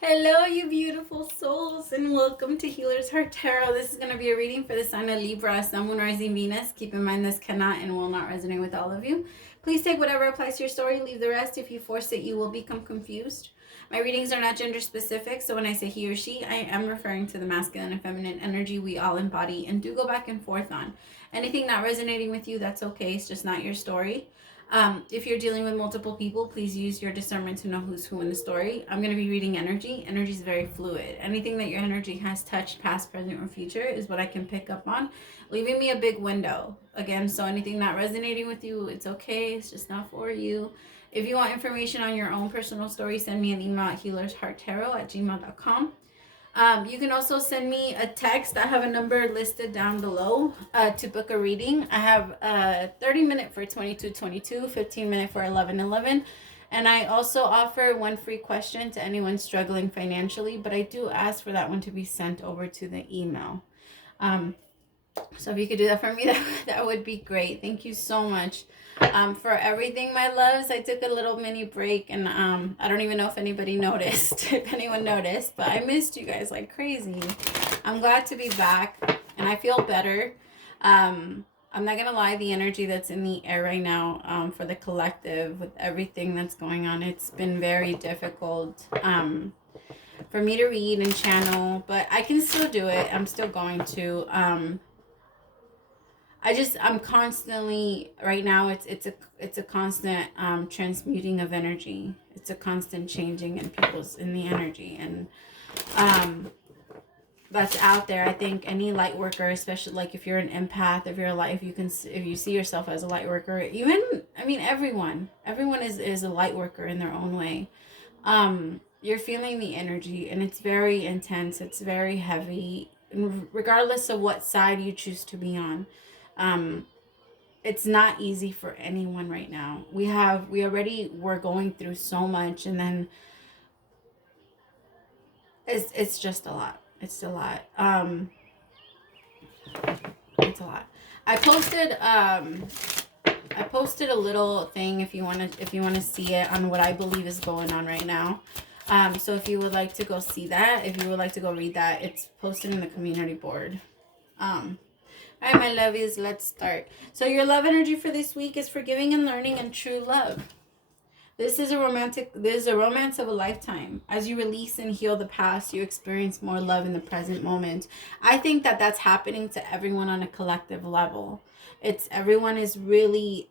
Hello, you beautiful souls, and welcome to Healer's Heart Tarot. This is going to be a reading for the sign of Libra, Sun, Moon, Rising, Venus. Keep in mind this cannot and will not resonate with all of you. Please take whatever applies to your story, leave the rest. If you force it, you will become confused. My readings are not gender specific, so when I say he or she, I am referring to the masculine and feminine energy we all embody and do go back and forth on. Anything not resonating with you, that's okay. It's just not your story. If you're dealing with multiple people, please use your discernment to know who's who in the story. I'm going to be reading energy. Energy is very fluid. Anything that your energy has touched, past, present, or future, is what I can pick up on, leaving me a big window. Again, so anything not resonating with you, it's okay. It's just not for you. If you want information on your own personal story, send me an email at healershearttarot@gmail.com. You can also send me a text. I have a number listed down below to book a reading. I have 30-minute for 2222, 15-minute for 1111. And I also offer one free question to anyone struggling financially, but I do ask for that one to be sent over to the email. So if you could do that for me, that would be great. Thank you so much for everything, my loves. I took a little mini break, and I don't even know if anybody noticed, if anyone noticed, but I missed you guys like crazy. I'm glad to be back, and I feel better. I'm not gonna lie, the energy that's in the air right now for the collective with everything that's going on, it's been very difficult for me to read and channel, but I can still do it. I'm still going to. I'm constantly right now. It's a constant transmuting of energy. It's a constant changing in the energy, and that's out there. I think any light worker, especially like if you're an empath, if you see yourself as a light worker, everyone is a light worker in their own way. You're feeling the energy, and it's very intense. It's very heavy, regardless of what side you choose to be on. It's not easy for anyone right now. We're going through so much, and then it's just a lot. It's a lot. It's a lot. I posted a little thing if you want to see it on what I believe is going on right now. So if you would like to go see that, if you would like to go read that, it's posted in the community board. All right, my lovies, let's start. So your love energy for this week is forgiving and learning and true love. This is a romance of a lifetime. As you release and heal the past, you experience more love in the present moment. I think that that's happening to everyone on a collective level. Everyone is really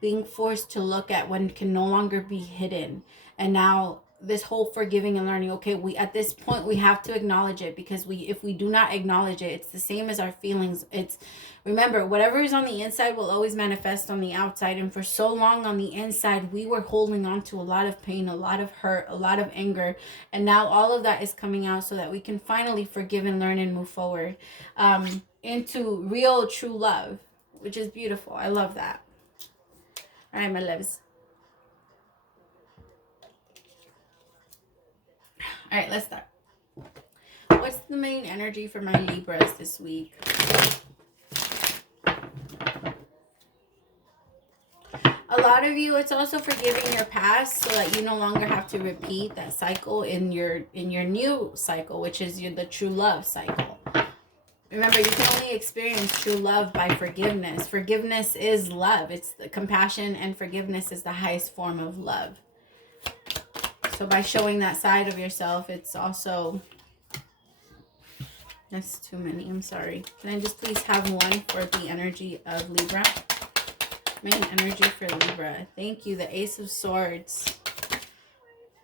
being forced to look at what can no longer be hidden. And now this whole forgiving and learning, okay, at this point we have to acknowledge it, because if we do not acknowledge it, it's the same as our feelings. Remember, whatever is on the inside will always manifest on the outside, and for so long on the inside we were holding on to a lot of pain, a lot of hurt, a lot of anger, and now all of that is coming out so that we can finally forgive and learn and move forward into real true love, which is beautiful. I love that. All right, my loves. All right, let's start. What's the main energy for my Libras this week? A lot of you, it's also forgiving your past so that you no longer have to repeat that cycle in your new cycle, which is the true love cycle. Remember, you can only experience true love by forgiveness. Forgiveness is love. It's the compassion, and forgiveness is the highest form of love. So by showing that side of yourself, it's also... That's too many. I'm sorry. Can I just please have one for the energy of Libra? Main energy for Libra. Thank you. The Ace of Swords.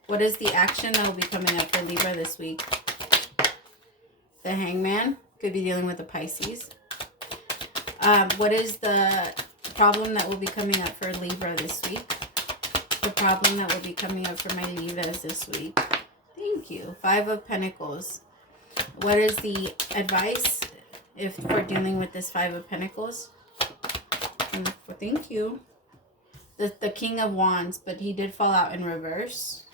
What is the action that will be coming up for Libra this week? The Hangman. Could be dealing with the Pisces. What is the problem that will be coming up for Libra this week? The problem that will be coming up for my Libras this week. Thank you. Five of Pentacles. What is the advice if we're dealing with this Five of Pentacles? Thank you. The King of Wands, but he did fall out in reverse.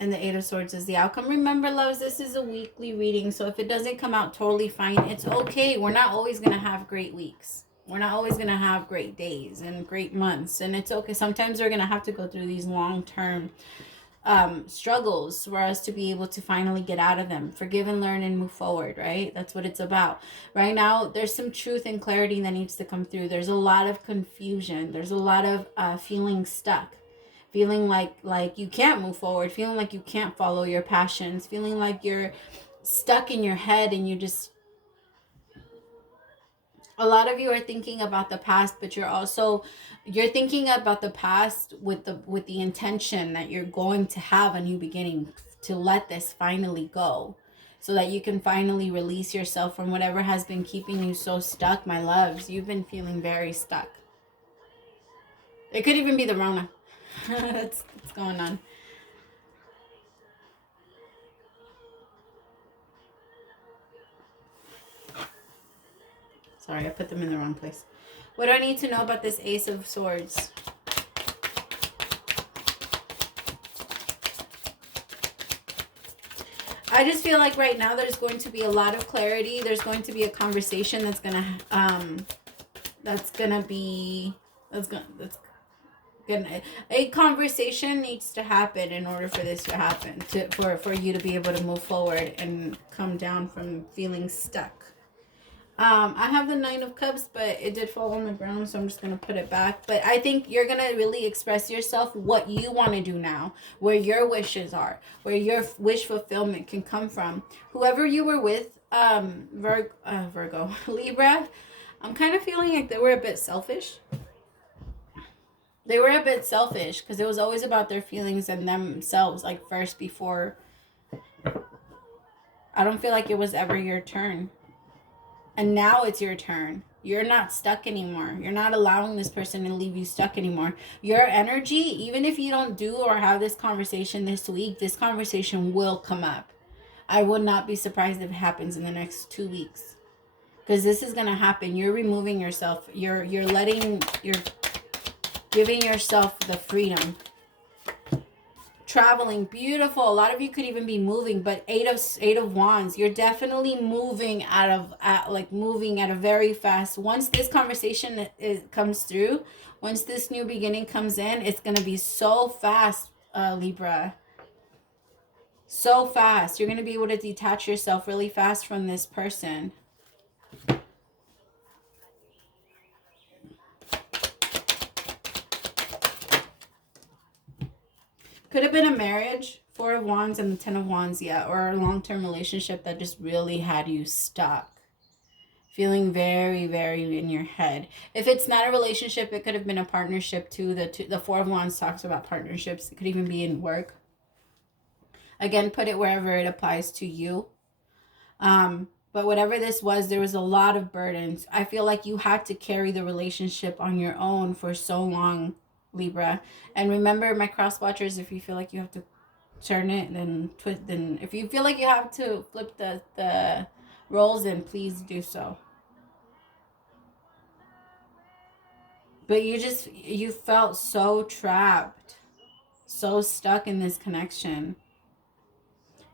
And the Eight of Swords is the outcome. Remember, loves, this is a weekly reading, so if it doesn't come out totally fine, it's okay. We're not always going to have great weeks. We're not always going to have great days and great months, and it's okay. Sometimes we're going to have to go through these long-term struggles for us to be able to finally get out of them. Forgive and learn and move forward, right? That's what it's about. Right now, there's some truth and clarity that needs to come through. There's a lot of confusion. There's a lot of feeling stuck. Feeling like you can't move forward. Feeling like you can't follow your passions. Feeling like you're stuck in your head and you just... A lot of you are thinking about the past, but you're thinking about the past with the intention that you're going to have a new beginning, to let this finally go, so that you can finally release yourself from whatever has been keeping you so stuck, my loves. You've been feeling very stuck. It could even be the Rona. That's what's going on. Sorry, I put them in the wrong place. What do I need to know about this Ace of Swords? I just feel like right now there's going to be a lot of clarity. There's going to be a conversation that's gonna a conversation needs to happen in order for this to happen, for you to be able to move forward and come down from feeling stuck. I have the Nine of Cups, but it did fall on the ground, so I'm just going to put it back. But I think you're going to really express yourself, what you want to do now, where your wishes are, where your wish fulfillment can come from. Whoever you were with, Virgo, Libra, I'm kind of feeling like they were a bit selfish. They were a bit selfish because it was always about their feelings and themselves, like first, before. I don't feel like it was ever your turn. And now it's your turn. You're not stuck anymore. You're not allowing this person to leave you stuck anymore. Your energy, even if you don't do or have this conversation this week, this conversation will come up. I would not be surprised if it happens in the next 2 weeks. Because this is going to happen. You're removing yourself. You're giving yourself the freedom. Traveling, beautiful. A lot of you could even be moving, but eight of wands, you're definitely moving at a very fast. Once this conversation comes through, once this new beginning comes in, it's going to be so fast, Libra. So fast. You're going to be able to detach yourself really fast from this person. Could have been a marriage, Four of Wands and the Ten of Wands, yeah, or a long-term relationship that just really had you stuck. Feeling very, very in your head. If it's not a relationship, it could have been a partnership too. The Four of Wands talks about partnerships. It could even be in work. Again, put it wherever it applies to you. But whatever this was, there was a lot of burdens. I feel like you had to carry the relationship on your own for so long, Libra. And remember, my cross watchers, if you feel like you have to turn it, then twist. Then if you feel like you have to flip the roles, then please do so. But you felt so trapped, so stuck in this connection.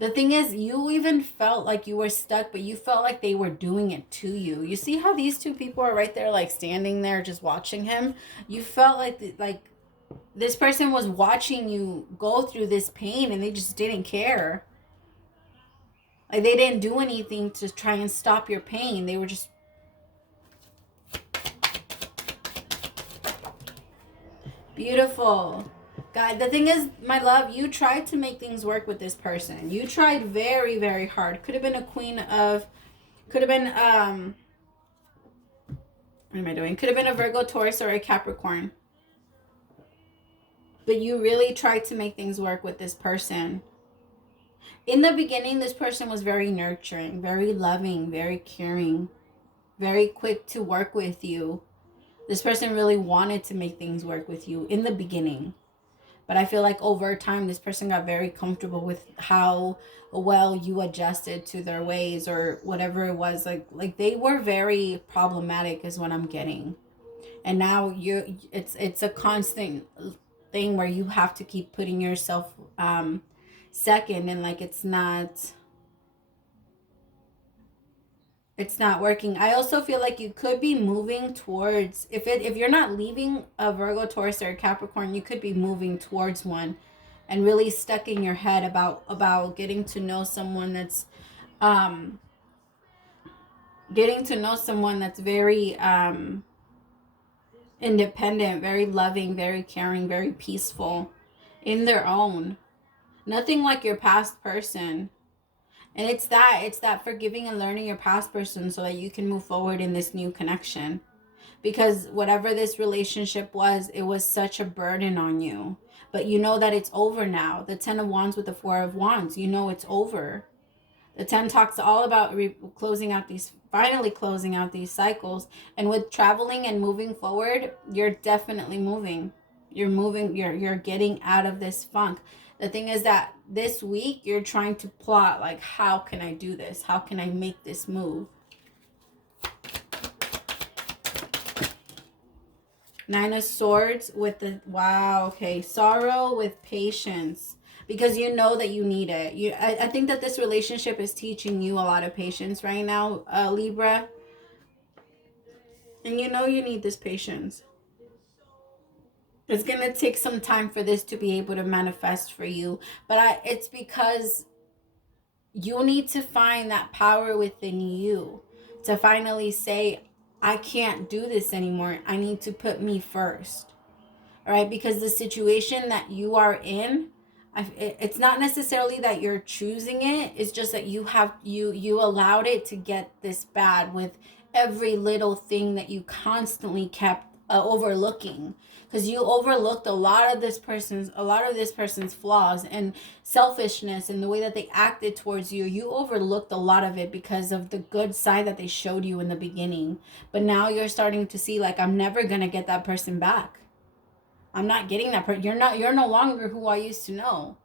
The thing is, you even felt like you were stuck, but you felt like they were doing it to you. You see how these two people are right there, like standing there just watching him? You felt like this person was watching you go through this pain and they just didn't care. Like they didn't do anything to try and stop your pain. They were just... Beautiful. God, the thing is, my love, you tried to make things work with this person. You tried very, very hard. Could have been a queen of... Could have been... What am I doing? Could have been a Virgo, Taurus, or a Capricorn. But you really tried to make things work with this person. In the beginning, this person was very nurturing, very loving, very caring, very quick to work with you. This person really wanted to make things work with you in the beginning. But I feel like over time, this person got very comfortable with how well you adjusted to their ways or whatever it was. Like they were very problematic is what I'm getting. And now it's a constant thing where you have to keep putting yourself second, and like it's not working. I also feel like you could be moving towards, if you're not leaving a Virgo, Taurus, or a Capricorn, you could be moving towards one. and really stuck in your head about getting to know someone that's very independent, very loving, very caring, very peaceful in their own. Nothing like your past person. And it's that forgiving and learning your past person so that you can move forward in this new connection. Because whatever this relationship was, it was such a burden on you. But you know that it's over now. The 10 of Wands with the 4 of Wands, you know it's over. The 10 talks all about finally closing out these cycles. And with traveling and moving forward, you're definitely moving. You're moving, you're getting out of this funk. The thing is that this week you're trying to plot, like, how can I do this? How can I make this move? 9 of Swords with the, wow, okay, sorrow with patience. Because you know that you need it. I think that this relationship is teaching you a lot of patience right now, Libra. And you know you need this patience. It's going to take some time for this to be able to manifest for you. But it's because you need to find that power within you to finally say, I can't do this anymore. I need to put me first. All right? Because the situation that you are in, it's not necessarily that you're choosing it. It's just that you allowed it to get this bad with every little thing that you constantly kept overlooking, because you overlooked a lot of this person's flaws and selfishness and the way that they acted towards you. You overlooked a lot of it because of the good side that they showed you in the beginning. But now you're starting to see, like, I'm never gonna get that person back. I'm not getting that person. You're no longer who I used to know.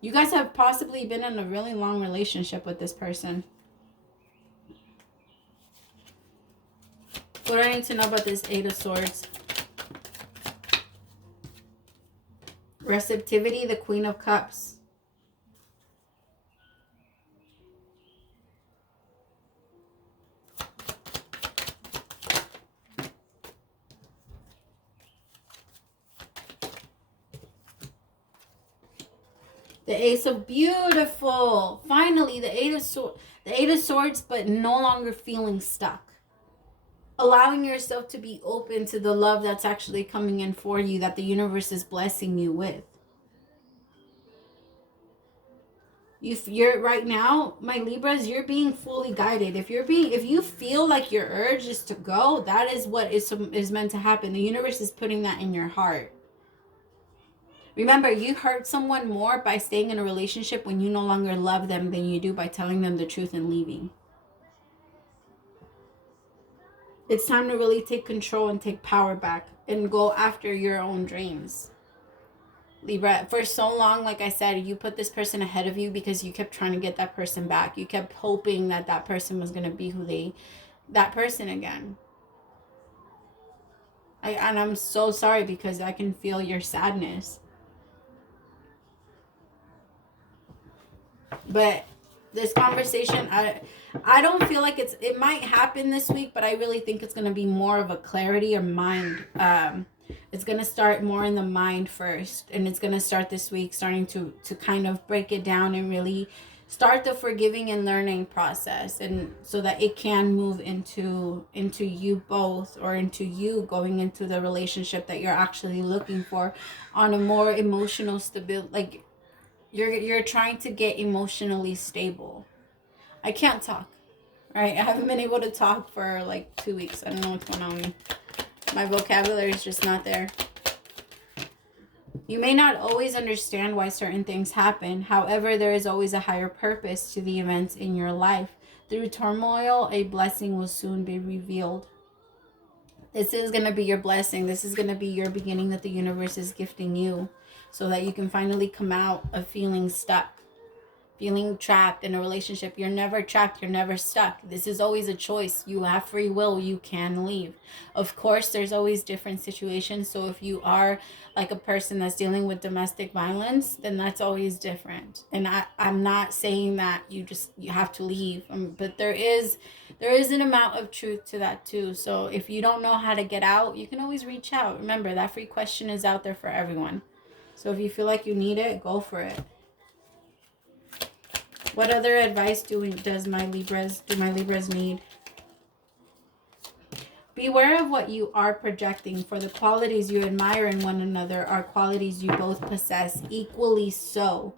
You guys have possibly been in a really long relationship with this person. What do I need to know about this 8 of Swords? Receptivity, the Queen of Cups. The Ace of, beautiful. Finally, the 8 of Swords, but no longer feeling stuck. Allowing yourself to be open to the love that's actually coming in for you, that the universe is blessing you with. You're right now, my Libras, you're being fully guided. If you feel like your urge is to go, that is what is meant to happen. The universe is putting that in your heart. Remember, you hurt someone more by staying in a relationship when you no longer love them than you do by telling them the truth and leaving. It's time to really take control and take power back and go after your own dreams. Libra, for so long, like I said, you put this person ahead of you because you kept trying to get that person back. You kept hoping that that person was going to be that person again. And I'm so sorry, because I can feel your sadness. But this conversation, I don't feel like it might happen this week, but I really think it's going to be more of a clarity or mind. It's going to start more in the mind first, and it's going to start this week, starting to kind of break it down and really start the forgiving and learning process, and so that it can move into you both, or into you going into the relationship that you're actually looking for on a more emotional stability. Like, you're trying to get emotionally stable. I can't talk, right? I haven't been able to talk for like 2 weeks. I don't know what's going on with me. My vocabulary is just not there. You may not always understand why certain things happen. However, there is always a higher purpose to the events in your life. Through turmoil, a blessing will soon be revealed. This is going to be your blessing. This is going to be your beginning that the universe is gifting you, so that you can finally come out of feeling stuck, feeling trapped in a relationship. You're never trapped. You're never stuck. This is always a choice. You have free will. You can leave. Of course, there's always different situations. So if you are like a person that's dealing with domestic violence, then that's always different. And I'm not saying that you have to leave. But there is an amount of truth to that too. So if you don't know how to get out, you can always reach out. Remember, that free question is out there for everyone. So if you feel like you need it, go for it. What other advice do my Libras need? Beware of what you are projecting, for the qualities you admire in one another are qualities you both possess, equally so.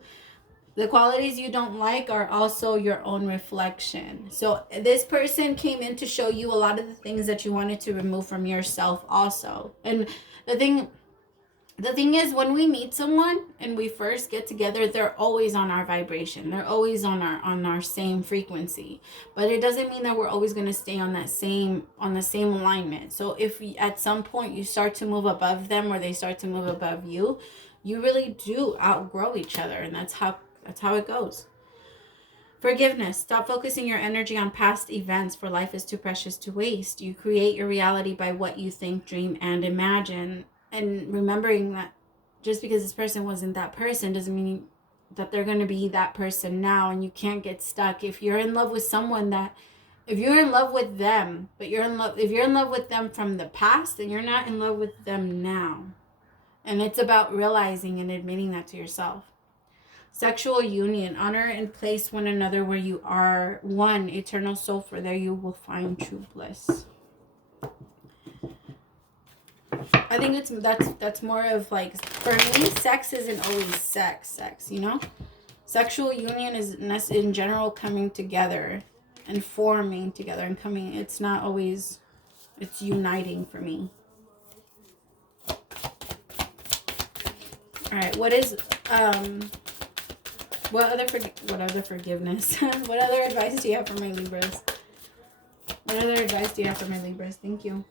The qualities you don't like are also your own reflection. So this person came in to show you a lot of the things that you wanted to remove from yourself also. And the thing is, when we meet someone and we first get together, they're always on our vibration. They're always on our same frequency. But it doesn't mean that we're always going to stay on the same alignment. So if at some point you start to move above them, or they start to move above you, you really do outgrow each other, and that's how it goes. Forgiveness. Stop focusing your energy on past events, for life is too precious to waste. You create your reality by what you think, dream, and imagine. And remembering that just because this person wasn't that person doesn't mean that they're going to be that person now, and you can't get stuck. If you're in love with someone if you're in love with them, if you're in love with them from the past, then you're not in love with them now. And it's about realizing and admitting that to yourself. Sexual union. Honor and place one another where you are one eternal soul, for there you will find true bliss. I think that's more of like, for me, sex isn't always sex, you know? Sexual union is in general coming together and forming together and coming. It's not always, it's uniting for me. All right, what other forgiveness? What other advice do you have for my Libras? What other advice do you have for my Libras? Thank you.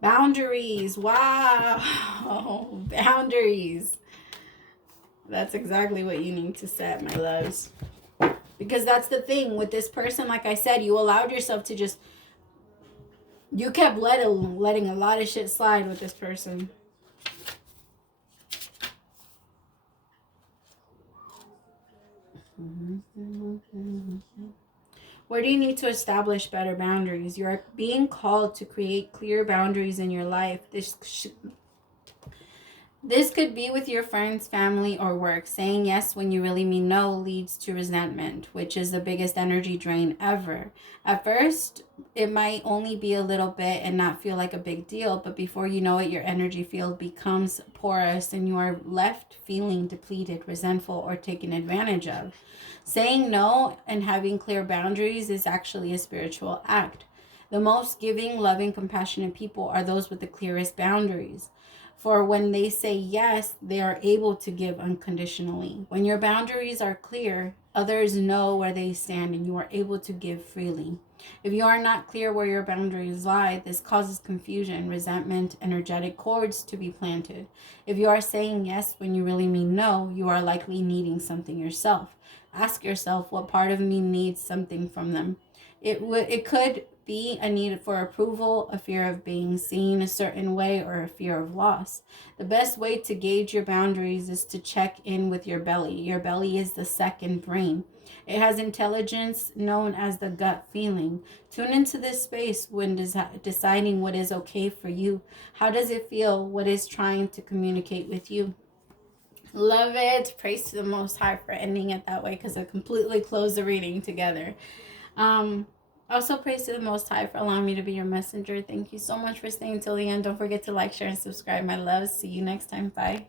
Boundaries. Wow. Boundaries. That's exactly what you need to set, my loves. Because that's the thing with this person. Like I said, you allowed yourself to just, you kept letting a lot of shit slide with this person. Where do you need to establish better boundaries? You're being called to create clear boundaries in your life. This could be with your friends, family, or work. Saying yes when you really mean no leads to resentment, which is the biggest energy drain ever. At first, it might only be a little bit and not feel like a big deal, but before you know it, your energy field becomes porous and you are left feeling depleted, resentful, or taken advantage of. Saying no and having clear boundaries is actually a spiritual act. The most giving, loving, compassionate people are those with the clearest boundaries. For when they say yes, they are able to give unconditionally. When your boundaries are clear, others know where they stand and you are able to give freely. If you are not clear where your boundaries lie, this causes confusion, resentment, energetic cords to be planted. If you are saying yes when you really mean no, you are likely needing something yourself. Ask yourself, what part of me needs something from them? It could be a need for approval, a fear of being seen a certain way, or a fear of loss. The best way to gauge your boundaries is to check in with your belly. Your belly is the second brain. It has intelligence known as the gut feeling. Tune into this space when deciding what is okay for you. How does it feel? What is trying to communicate with you? Love it. Praise to the Most High for ending it that way, because it completely closed the reading together. Also, praise to the Most High for allowing me to be your messenger. Thank you so much for staying till the end. Don't forget to like, share, and subscribe, my loves. See you next time. Bye.